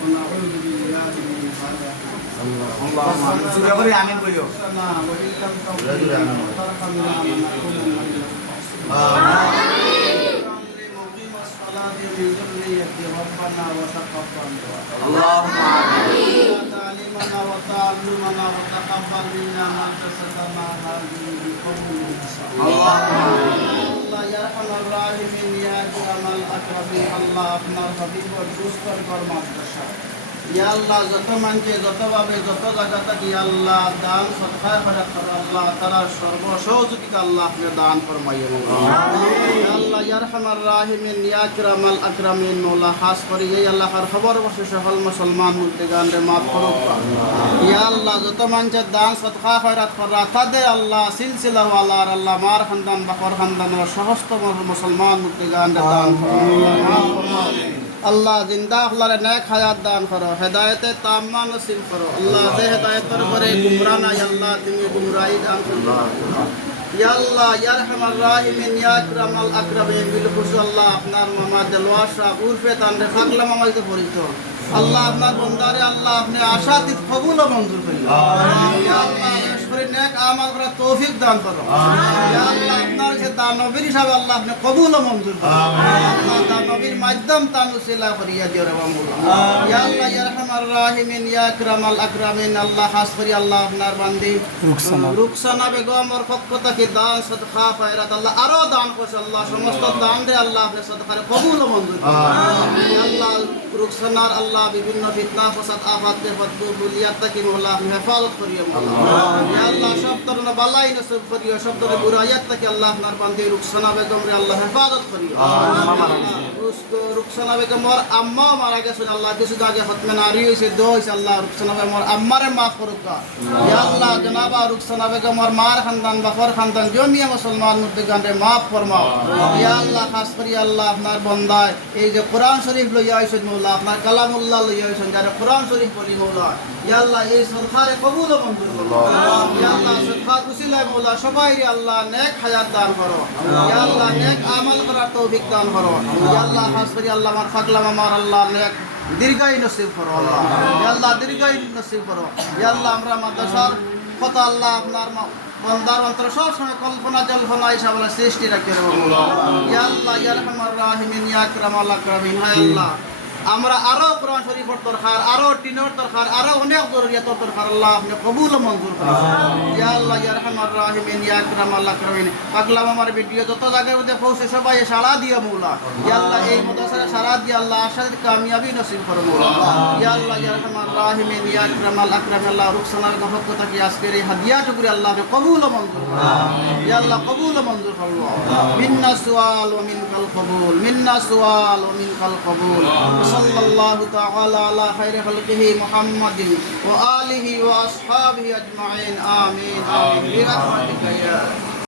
ونعوذ بالله من شر اللهم آمين سورة করে আমিন কইও أنفسنا وإن لم تغفر لنا وترحمنا لنكونن من الخاسرين مقيم الصلاة من ذريتي ربنا وتقبل دعاء اللهم آمين تعليمنا وتعلمنا وتقبل منا ما جسدنا هذه بقول الإنسان اللهم آمين الله يا أرحم الراحمين يا أكرم الأكرمين الله আপনার হাবিব ও দুস্তর ফরমান দশা ইয়া আল্লাহ যত মানছে যতভাবে যত জায়গা থেকে আল্লাহ দান সদকা করে আল্লাহ তারা সর্ব সহযোগিতা আল্লাহ আপনি দান ফরমাইয়ে ইয়া আল্লাহ ইয়া আরহামার রাহিমিন ইয়া আকরামাল আকরামিন মওলা খাস করে এই আল্লাহর খবর বসে সকল মুসলমান মুর্তিগান রে মাফ করুক ইয়া আল্লাহ যত মানছে দান সদকা খয়রাত করা তাদের আল্লাহ সিলসিলা ওয়ালার আল্লাহ মার খানদান বাকর খানদান ও সমস্ত মুসলমান মুর্তিগান রে দান ফরমাও আল্লাহ জিন্দা আখলারে নেক হায়াত দান করো হেদায়েতে তাম্মা নসিব করো আল্লাহ যে হেদায়েতের পরে গুমরা নাই আল্লাহ তুমি গুমরাহি দান করো ইয়া আল্লাহ ইয়া আরহামার রাহিমিন ইয়া আকরামাল আকরামিন বিল খুশু আল্লাহ আপনার মামা দেলওয়ার শাহ উরফে তানরে পাগলা মামাইতে পরিচিত আল্লাহ আপনার বন্দারে আল্লাহ আপনি আশাতীত কবুল ও মঞ্জুর করুন ইয়া আল্লাহ শরীর নেক আমাল করার তৌফিক দান করো ইয়া আল্লাহ আপনার যে দানবীর হিসাবে আল্লাহ আপনি কবুল ও মঞ্জুর করুন আল্লাহ দানবীর মাধ্যম তানুসিলা করিয়া দিও রে বামুল্লাহ ইয়া আল্লাহ ইয়া আরহামার রাহিমিন ইয়া আকরামাল আকরামিন আল্লাহ খাস করি আল্লাহ আপনার বান্দি রুকসানা বেগমের পক্ষ থেকে দান সদকা খয়রাত আল্লাহ আরো দান করছে আল্লাহ সমস্ত দান রে আল্লাহ আপনি সদকারে কবুল ও মঞ্জুর করুন ইয়া আল্লাহ রুকসানার আল্লাহ বিভিন্ন ফিতনা ফাসাদ আফাত বদবু বুলিয়াত থেকে আল্লাহ হেফাজত করিও ইয়া আল্লাহ সব ধরনের বালাই নসিব করিও সব ধরনের বুরাইয়াত থেকে আল্লাহ আপনার বান্দি রুকসানা বেগম রে আল্লাহ হেফাজত করিও রুকসানা বেগমর আম্মা মারা গেছেন আল্লাহ কিছু আগে খতমে নারী হইছে দো হইছে আল্লাহ রুকসানা বেগমর আম্মারে মাফ করুক ইয়া আল্লাহ জনাবা রুকসানা বেগমর মার খানদান বাফর খানদান জমিয়া মুসলমান মুর্তিগান রে মাফ ফরমাও ইয়া আল্লাহ খাস করি আল্লাহ আপনার বান্দায় এই যে কোরআন শরীফ লইয়া আইছেন মওলা আপনার কালামুল্লাহ লইয়া আইছেন যারা কোরআন শরীফ পড়ি মওলা ইয়া আল্লাহ এই সরকারে কবুল ও মঞ্জুর করো ইয়া আল্লাহ সরকার উসিলায় মওলা সবাইরে আল্লাহ নেক হায়াত দান করো ইয়া আল্লাহ নেক আমল করার তৌফিক দান করো ইয়া আল্লাহ খাস করি আল্লাহ আমার ফাকলাম আমার আল্লাহ নেক দীর্ঘায়ু নসিব করো আল্লাহ ইয়া আল্লাহ দীর্ঘায়ু নসিব করো ইয়া আল্লাহ আমরা মাদ্রাসার কথা আল্লাহ আপনার বন্দার অন্তর সব সময় কল্পনা জল্পনা হিসাবে সৃষ্টি রাখে ইয়া আল্লাহ ইয়া আরহামার রাহিমিন ইয়া আকরামাল আকরামিন হায় আল্লাহ আমরা আরো কোরআন শরীফের দরকার আরো টিনের দরকার আরো অনেক জরুরিয়াতের দরকার আল্লাহ আপনি কবুল ও মঞ্জুর করুন ইয়া আল্লাহ ইয়া আরহামার রাহিমিন ইয়া আকরামাল আকরামিন পাগলাম আমার ভিডিও যত জায়গায় মধ্যে পৌঁছে সবাই সাড়া দিয়া মওলা ইয়া আল্লাহ এই মাদ্রাসার সাড়া দিয়া আল্লাহ আশাদ কামিয়াবি নসিব করুন মওলা ইয়া আল্লাহ ইয়া আরহামার রাহিমিন ইয়া আকরামাল আকরামিন আল্লাহ রুকসানার গফত থেকে আজকের এই হাদিয়াটুকু আল্লাহ আপনি কবুল ও মঞ্জুর করুন ইয়া আল্লাহ কবুল ও মঞ্জুর করুন মিন্না সুআল ওয়া মিনকাল কবুল মিন্না সুআল ওয়া মিনকাল কবুল صلى الله تعالى على خير خلقه محمد وآله وأصحابه أجمعين آمين آمين برحمتك يا